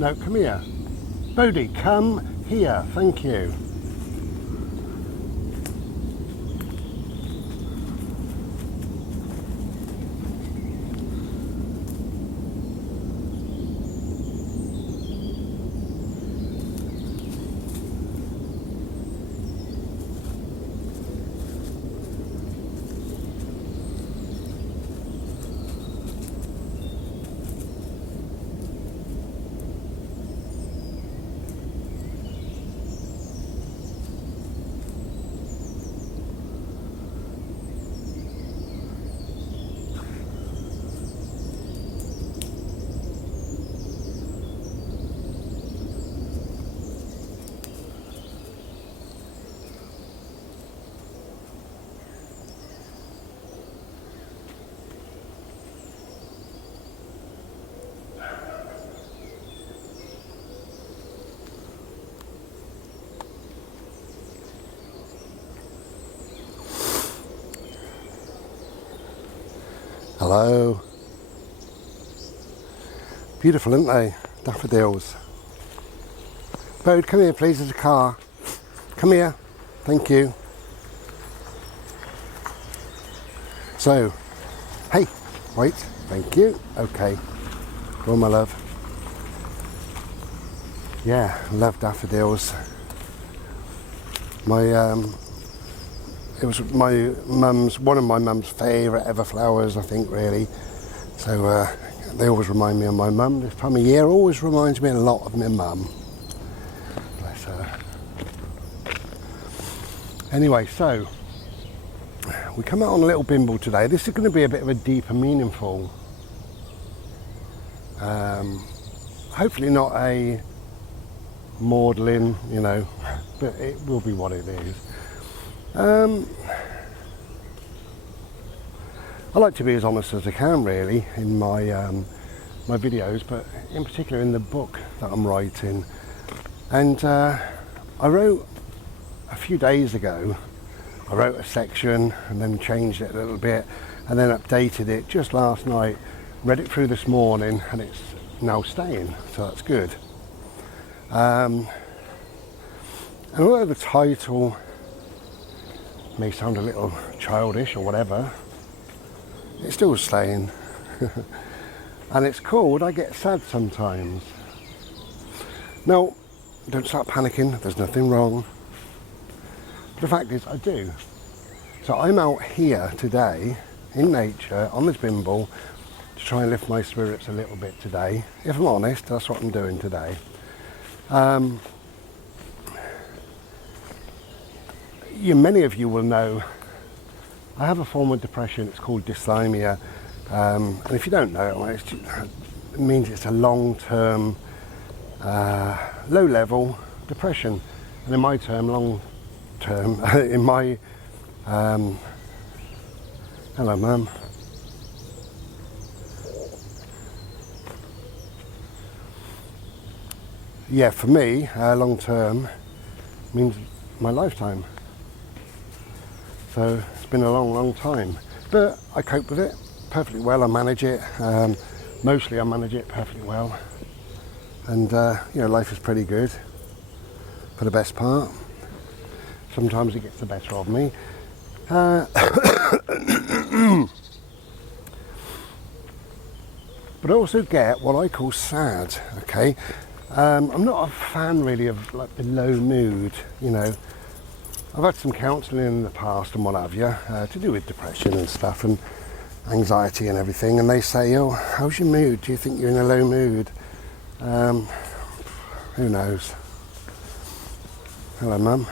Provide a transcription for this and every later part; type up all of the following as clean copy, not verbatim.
No, come here. Bodhi, come here. Thank you. Hello. Beautiful, aren't they? Daffodils. Bode, come here please, there's a car. Come here. Thank you. So, hey, wait, thank you. Okay. Go on, my love. Yeah, love daffodils. It was one of my mum's favourite ever flowers, I think, really. So they always remind me of my mum. This time of year always reminds me a lot of my mum. Bless her. Anyway, so we come out on a little bimble today. This is going to be a bit of a deeper, meaningful. Hopefully not a maudlin, you know, but it will be what it is. I like to be as honest as I can, really, in my my videos, but in particular in the book that I'm writing. And I wrote a few days ago, I wrote a section and then changed it a little bit and then updated it just last night, read it through this morning, and it's now staying, so that's good. And although the title may sound a little childish or whatever, it's still staying. And it's called I Get Sad Sometimes. Now, don't start panicking, there's nothing wrong. The fact is, I do. So I'm out here today in nature on this bimble to try and lift my spirits a little bit today. If I'm honest, that's what I'm doing today. Many of you will know I have a form of depression. It's called dysthymia, and if you don't know it, it means it's a long-term, low-level depression. And in my term, long-term, in my hello, Mum. Yeah, for me, long-term means my lifetime. So it's been a long, long time. But I cope with it perfectly well. I manage it. Mostly I manage it perfectly well. And, life is pretty good for the best part. Sometimes it gets the better of me. But I also get what I call sad, okay? I'm not a fan really of like the low mood, you know. I've had some counselling in the past and what have you, to do with depression and stuff and anxiety and everything, and they say, oh, how's your mood? Do you think you're in a low mood? Who knows? Hello, Mum.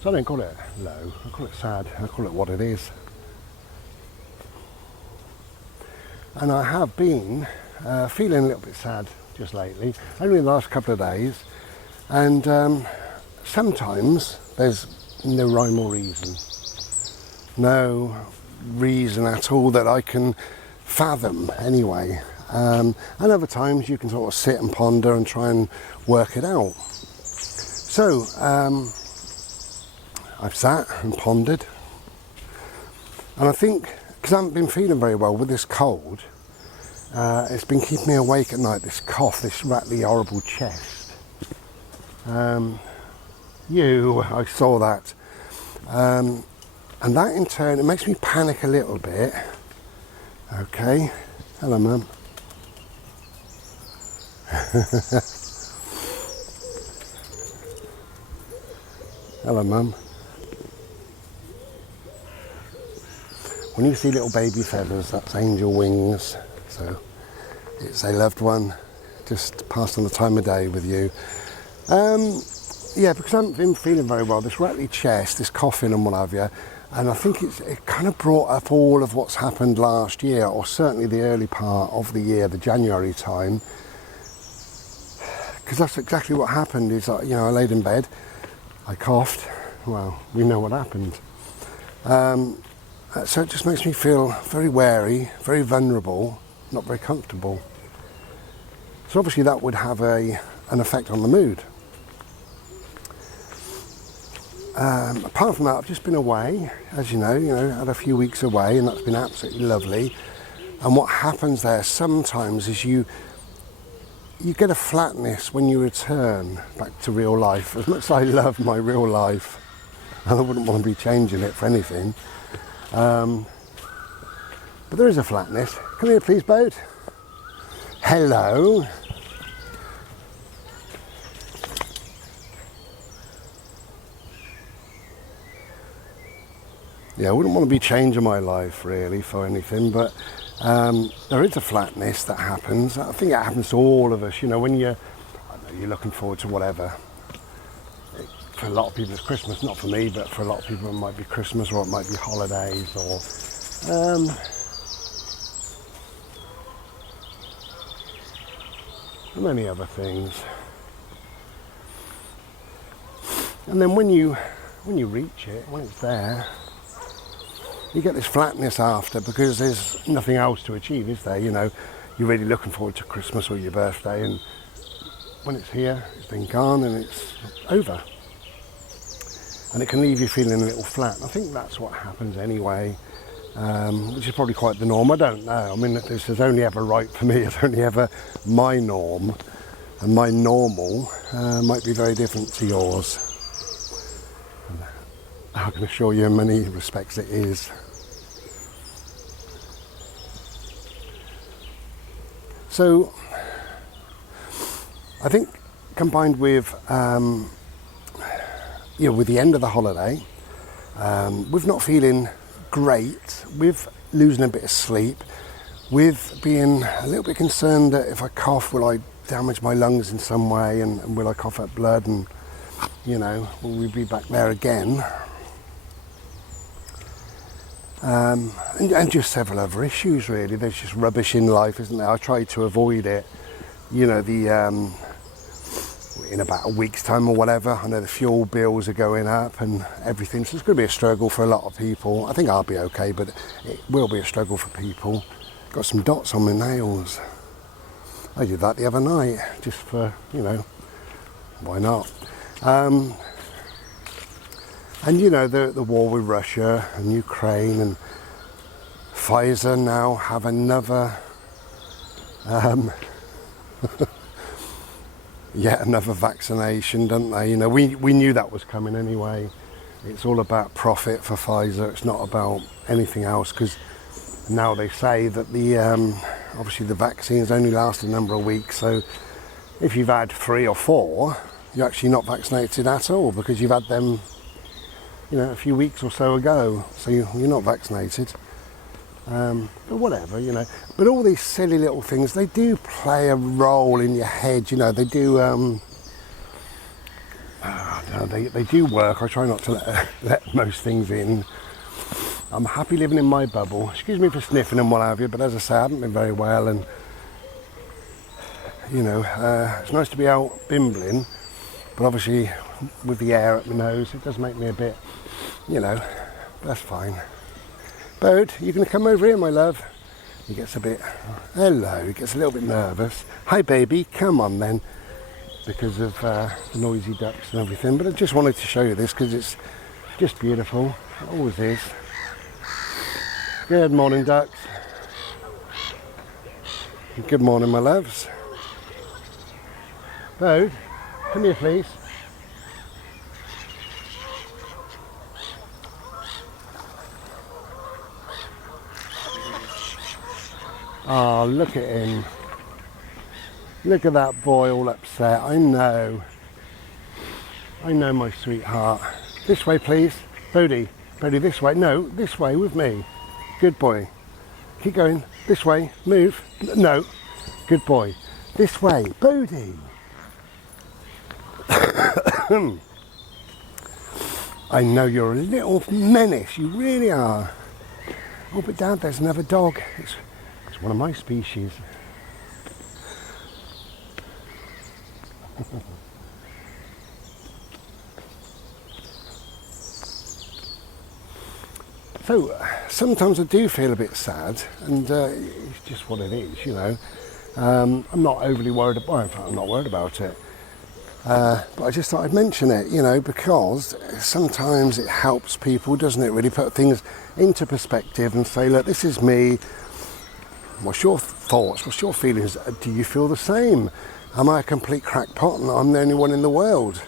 So I don't call it low, I call it sad, I call it what it is. And I have been feeling a little bit sad just lately, only the last couple of days, and sometimes there's no rhyme or reason. No reason at all that I can fathom anyway. And other times you can sort of sit and ponder and try and work it out. So I've sat and pondered And I think, because I haven't been feeling very well with this cold, it's been keeping me awake at night, this cough, this rattly, horrible chest. I saw that. And that in turn, it makes me panic a little bit. Okay, hello Mum. Hello Mum. When you see little baby feathers, that's angel wings. So it's a loved one just passed on the time of day with you. Yeah, because I haven't been feeling very well, this rattly chest, this coughing and what have you, and I think it kind of brought up all of what's happened last year, or certainly the early part of the year, the January time, because that's exactly what happened. Is I laid in bed, I coughed, well, we know what happened. So it just makes me feel very wary, very vulnerable, not very comfortable. So obviously that would have an effect on the mood. Apart from that, I've just been away, as you know, had a few weeks away, and that's been absolutely lovely. And what happens there sometimes is you get a flatness when you return back to real life. As much as I love my real life, and I wouldn't want to be changing it for anything, but there is a flatness. Come here please, boat. Hello. Yeah, I wouldn't want to be changing my life really for anything, but there is a flatness that happens. I think it happens to all of us, when you're looking forward to whatever. For a lot of people it's Christmas, not for me, but for a lot of people it might be Christmas, or it might be holidays, or many other things. And then when you reach it, when it's there, you get this flatness after, because there's nothing else to achieve, is there? You're really looking forward to Christmas or your birthday, and when it's here, it's been gone and it's over. And it can leave you feeling a little flat. I think that's what happens anyway, which is probably quite the norm. I don't know. I mean, this is only ever right for me. It's only ever my norm, and my normal might be very different to yours. And I can assure you in many respects it is. So I think combined with with the end of the holiday, with not feeling great, with losing a bit of sleep, with being a little bit concerned that if I cough, will I damage my lungs in some way, and will I cough up blood, and will we be back there again? And just several other issues really. There's just rubbish in life, isn't there? I try to avoid it. In about a week's time or whatever, I know the fuel bills are going up and everything, so it's going to be a struggle for a lot of people. I think I'll be okay, but it will be a struggle for people. Got some dots on my nails. I did that the other night, just for, why not? And the war with Russia and Ukraine, and Pfizer now have another yet another vaccination, don't they? We knew that was coming anyway. It's all about profit for Pfizer. It's not about anything else, because now they say that the obviously the vaccines only last a number of weeks. So if you've had 3 or 4, you're actually not vaccinated at all, because you've had them, a few weeks or so ago. So you're not vaccinated. But whatever, But all these silly little things, they do play a role in your head, They do. They do work. I try not to let most things in. I'm happy living in my bubble. Excuse me for sniffing and what have you, but as I say, I haven't been very well, and it's nice to be out bimbling, but obviously with the air at my nose, it does make me a bit, but that's fine. Bode, you going to come over here, my love? He gets a bit, hello, he gets a little bit nervous. Hi baby, come on then, because of the noisy ducks and everything. But I just wanted to show you this because it's just beautiful, it always is. Good morning, ducks. Good morning, my loves. Bode, come here, please. Oh, look at him. Look at that boy all upset. I know, my sweetheart. This way, please. Bodie, this way. No, this way with me. Good boy. Keep going. This way. Move. No. Good boy. This way. Bodie. I know you're a little menace. You really are. Oh, but Dad, there's another dog. It's one of my species. So sometimes I do feel a bit sad, and it's just what it is, you know. I'm not overly worried about. Well, in fact, I'm not worried about it. But I just thought I'd mention it, you know, because sometimes it helps people, doesn't it? Really put things into perspective and say, look, this is me. What's your thoughts? What's your feelings? Do you feel the same? Am I a complete crackpot and I'm the only one in the world?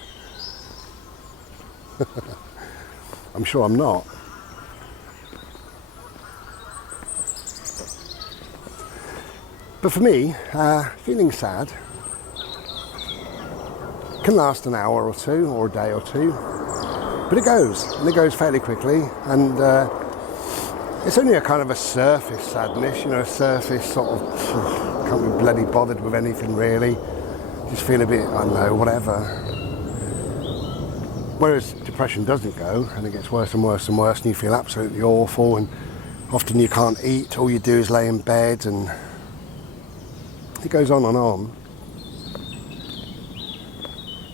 I'm sure I'm not. But for me, feeling sad can last an hour or two, or a day or two, but it goes fairly quickly, and it's only a kind of a surface sadness, you know, a surface sort of, can't be bloody bothered with anything really, just feel a bit, I don't know, whatever. Whereas depression doesn't go, and it gets worse and worse and worse, and you feel absolutely awful, and often you can't eat, all you do is lay in bed, and it goes on and on.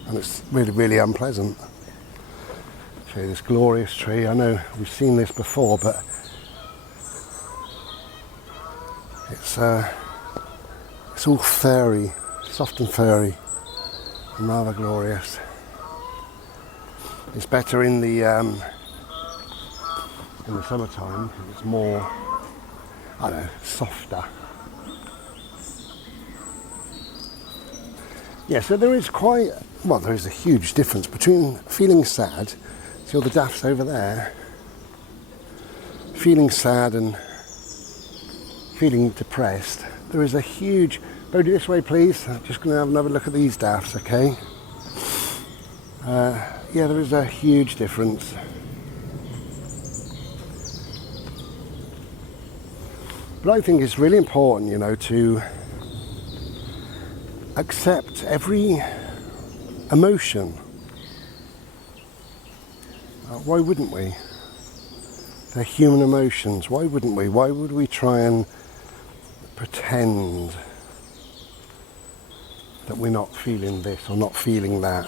And it's really, really unpleasant. Show you this glorious tree. I know we've seen this before, but it's all furry, soft and furry, and rather glorious. It's better in the summertime because it's more, I don't know, softer. Yeah, so there is there is a huge difference between feeling sad, see all the daffs over there, feeling sad and feeling depressed. There is a huge, Bodie, this way please, I'm just going to have another look at these daffs, okay? Yeah, there is a huge difference. But I think it's really important, you know, to accept every emotion. Why wouldn't we? They're human emotions. Why wouldn't we? Why would we try and pretend that we're not feeling this or not feeling that?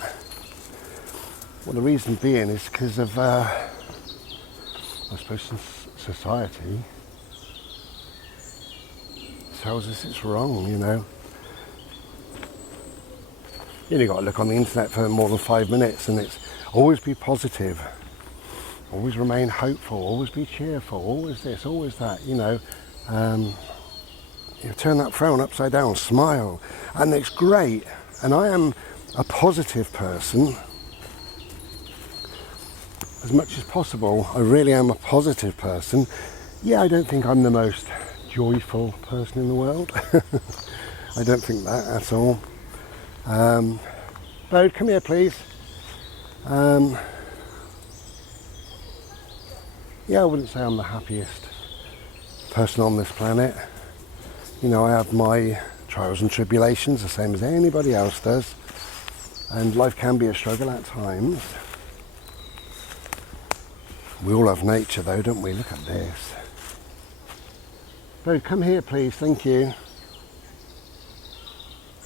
Well, the reason being is because of, I suppose, society tells us it's wrong, you know. You only got to look on the internet for more than 5 minutes, and it's always be positive, always remain hopeful, always be cheerful, always this, always that, you know. You turn that frown upside down, smile, and it's great. And I am a positive person as much as possible. I really am a positive person. Yeah, I don't think I'm the most joyful person in the world. I don't think that at all. Bode, come here please. Yeah, I wouldn't say I'm the happiest person on this planet. You know, I have my trials and tribulations, the same as anybody else does. And life can be a struggle at times. We all have nature though, don't we? Look at this. Bode, come here please, thank you.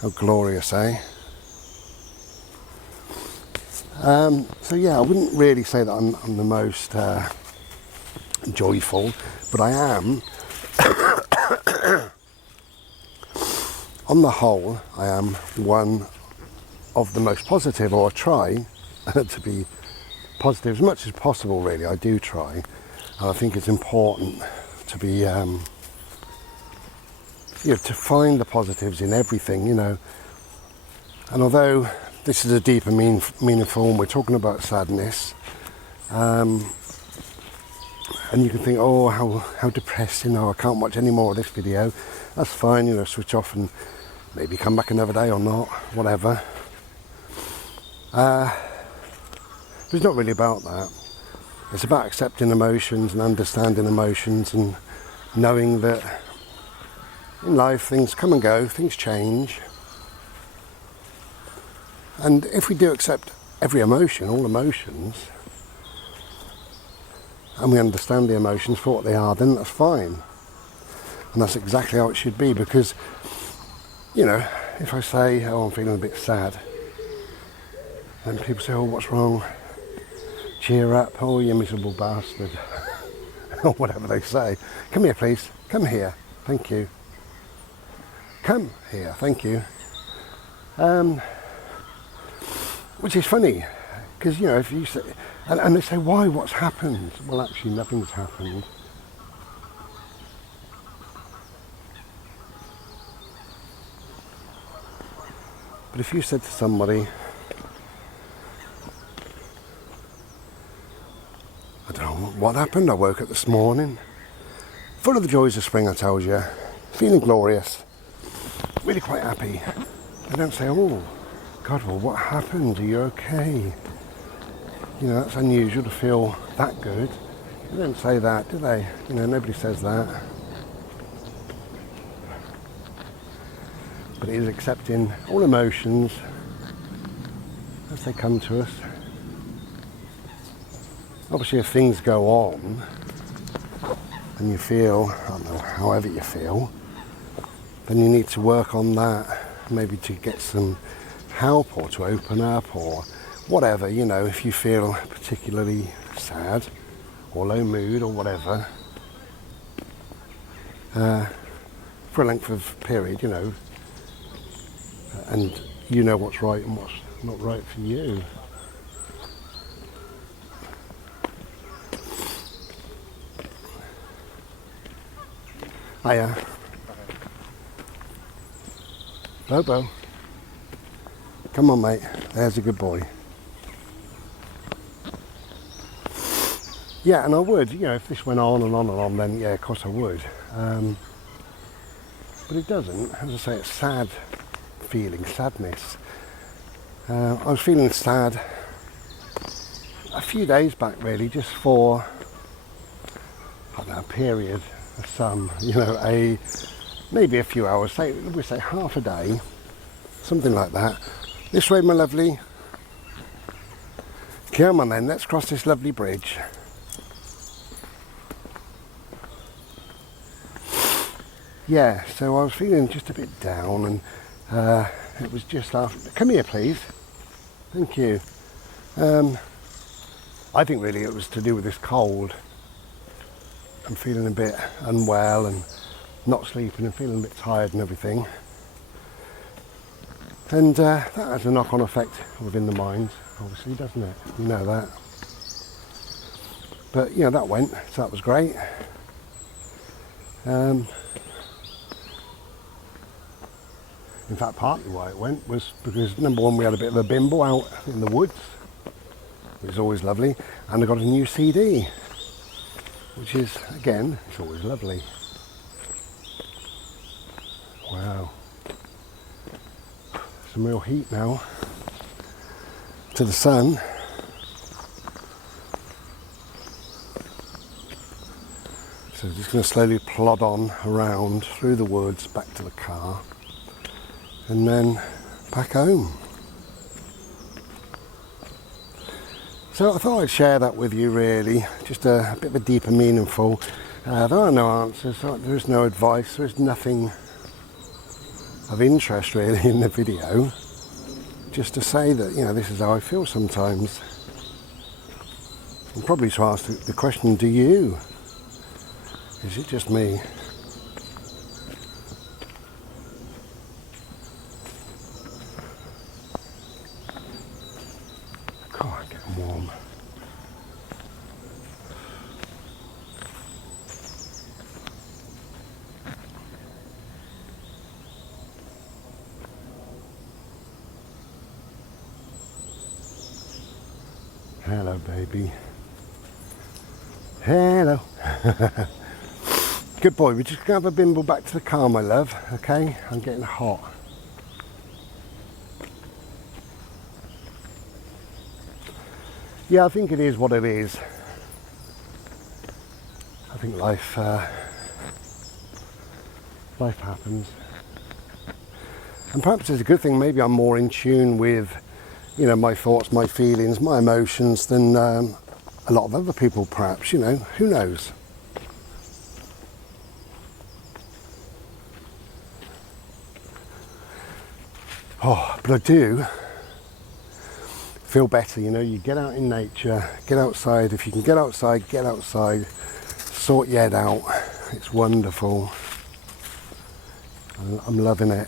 How glorious, eh? So yeah, I wouldn't really say that I'm the most joyful, but I am. On the whole, I am one of the most positive, or I try to be positive as much as possible, really. I do try. And I think it's important to be, to find the positives in everything, And although this is a deeper meaningful, and we're talking about sadness, and you can think, oh, how depressing, I can't watch any more of this video. That's fine, switch off and maybe come back another day or not, whatever. But it's not really about that. It's about accepting emotions and understanding emotions and knowing that in life things come and go, things change. And if we do accept every emotion, all emotions, and we understand the emotions for what they are, then that's fine. And that's exactly how it should be, because, if I say, oh, I'm feeling a bit sad, and people say, oh, what's wrong? Cheer up, oh, you miserable bastard, or whatever they say. Come here, please. Come here. Thank you. Come here. Thank you. Which is funny, because, if you say, and they say, why, what's happened? Well, actually, nothing's happened. But if you said to somebody, I don't know what happened, I woke up this morning, full of the joys of spring, I told you, feeling glorious, really quite happy. They don't say, oh, God, well, what happened? Are you okay? That's unusual to feel that good. They don't say that, do they? Nobody says that. But it is accepting all emotions as they come to us. Obviously, if things go on and you feel, I don't know, however you feel, then you need to work on that, maybe to get some help or to open up or whatever, if you feel particularly sad or low mood or whatever, for a length of period, and what's right and what's not right for you. Hiya. Bobo. Come on, mate. There's a good boy. Yeah, and I would, if this went on and on and on, then yeah, of course I would. But it doesn't. As I say, it's sad feeling, sadness. I was feeling sad a few days back, really, just for, I don't know, a period of some, maybe a few hours, we say half a day, something like that. This way, my lovely. Come on then, let's cross this lovely bridge. Yeah, so I was feeling just a bit down, and it was just after. Come here, please. Thank you. I think really it was to do with this cold. I'm feeling a bit unwell and not sleeping and feeling a bit tired and everything. And that has a knock-on effect within the mind, obviously, doesn't it? You know that. But, that went, so that was great. In fact, partly why it went was because, number one, we had a bit of a bimble out in the woods, which is always lovely, and I got a new CD, which is, again, it's always lovely. Wow. Some real heat now to the sun. So just going to slowly plod on around through the woods back to the car and then back home. So I thought I'd share that with you, really, just a bit of a deeper meaningful. There are no answers, there is no advice, there is nothing of interest really in the video, just to say that this is how I feel sometimes, and probably to ask the question, do you? Is it just me? God, it's getting warm. Hello, baby. Hello. Good boy. We're just going to have a bimble back to the car, my love. Okay? I'm getting hot. Yeah, I think it is what it is. I think life happens. And perhaps it's a good thing. Maybe I'm more in tune with, you know, my thoughts, my feelings, my emotions than a lot of other people, perhaps, you know. Who knows? Oh, but I do feel better, you know. You get out in nature, get outside. If you can get outside, sort your head out. It's wonderful. I'm loving it.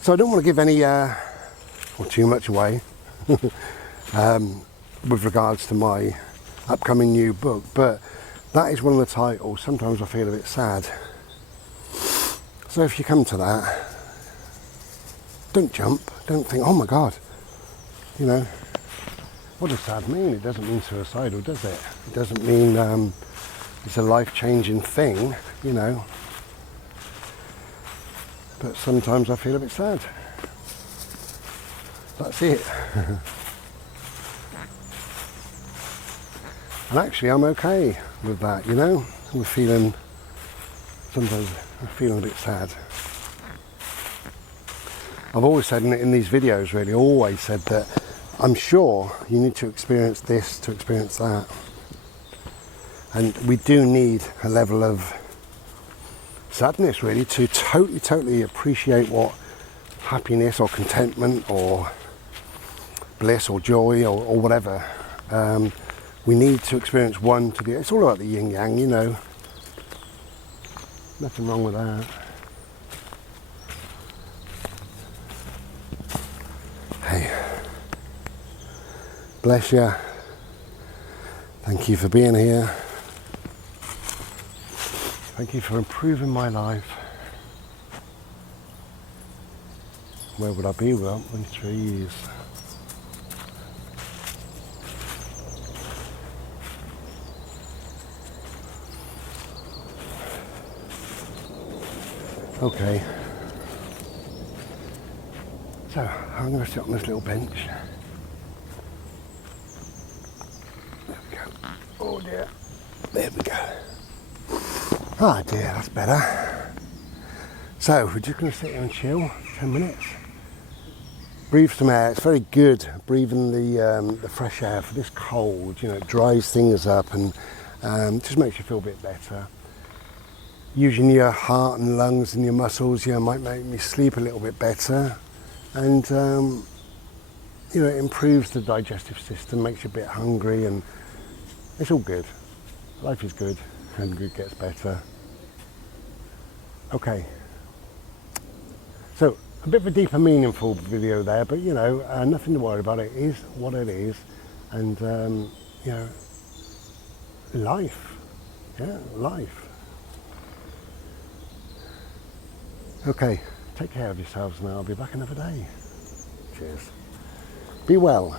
So I don't want to give any or too much away with regards to my upcoming new book, but that is one of the titles. Sometimes I feel a bit sad. So if you come to that, don't jump. Don't think, oh my God, you know, what does sad mean? It doesn't mean suicidal, does it? It doesn't mean it's a life-changing thing, you know. But sometimes I feel a bit sad. That's it. And actually I'm okay with that, you know. Sometimes I'm feeling a bit sad. I've always said in these videos, really, always said that I'm sure you need to experience this to experience that. And we do need a level of sadness, really, to totally appreciate what happiness or contentment or bliss or joy or whatever. We need to experience one to the other. It's all about the yin yang, you know. Nothing wrong with that. Hey, bless you. Thank you for being here. Thank you for improving my life. Where would I be without my trees? Okay. So, I'm going to sit on this little bench. There we go. Oh dear. There we go. Ah dear, that's better. So, we're just going to sit here and chill 10 minutes. Breathe some air. It's very good breathing the fresh air for this cold. You know, it dries things up and just makes you feel a bit better. Using your heart and lungs and your muscles, you know, might make me sleep a little bit better. And, you know, it improves the digestive system, makes you a bit hungry, and it's all good. Life is good, and good gets better. Okay. So, a bit of a deeper, meaningful video there, but, you know, nothing to worry about. It is what it is. And, you know, life. Yeah, life. Okay. Take care of yourselves now. I'll be back another day. Cheers. Be well.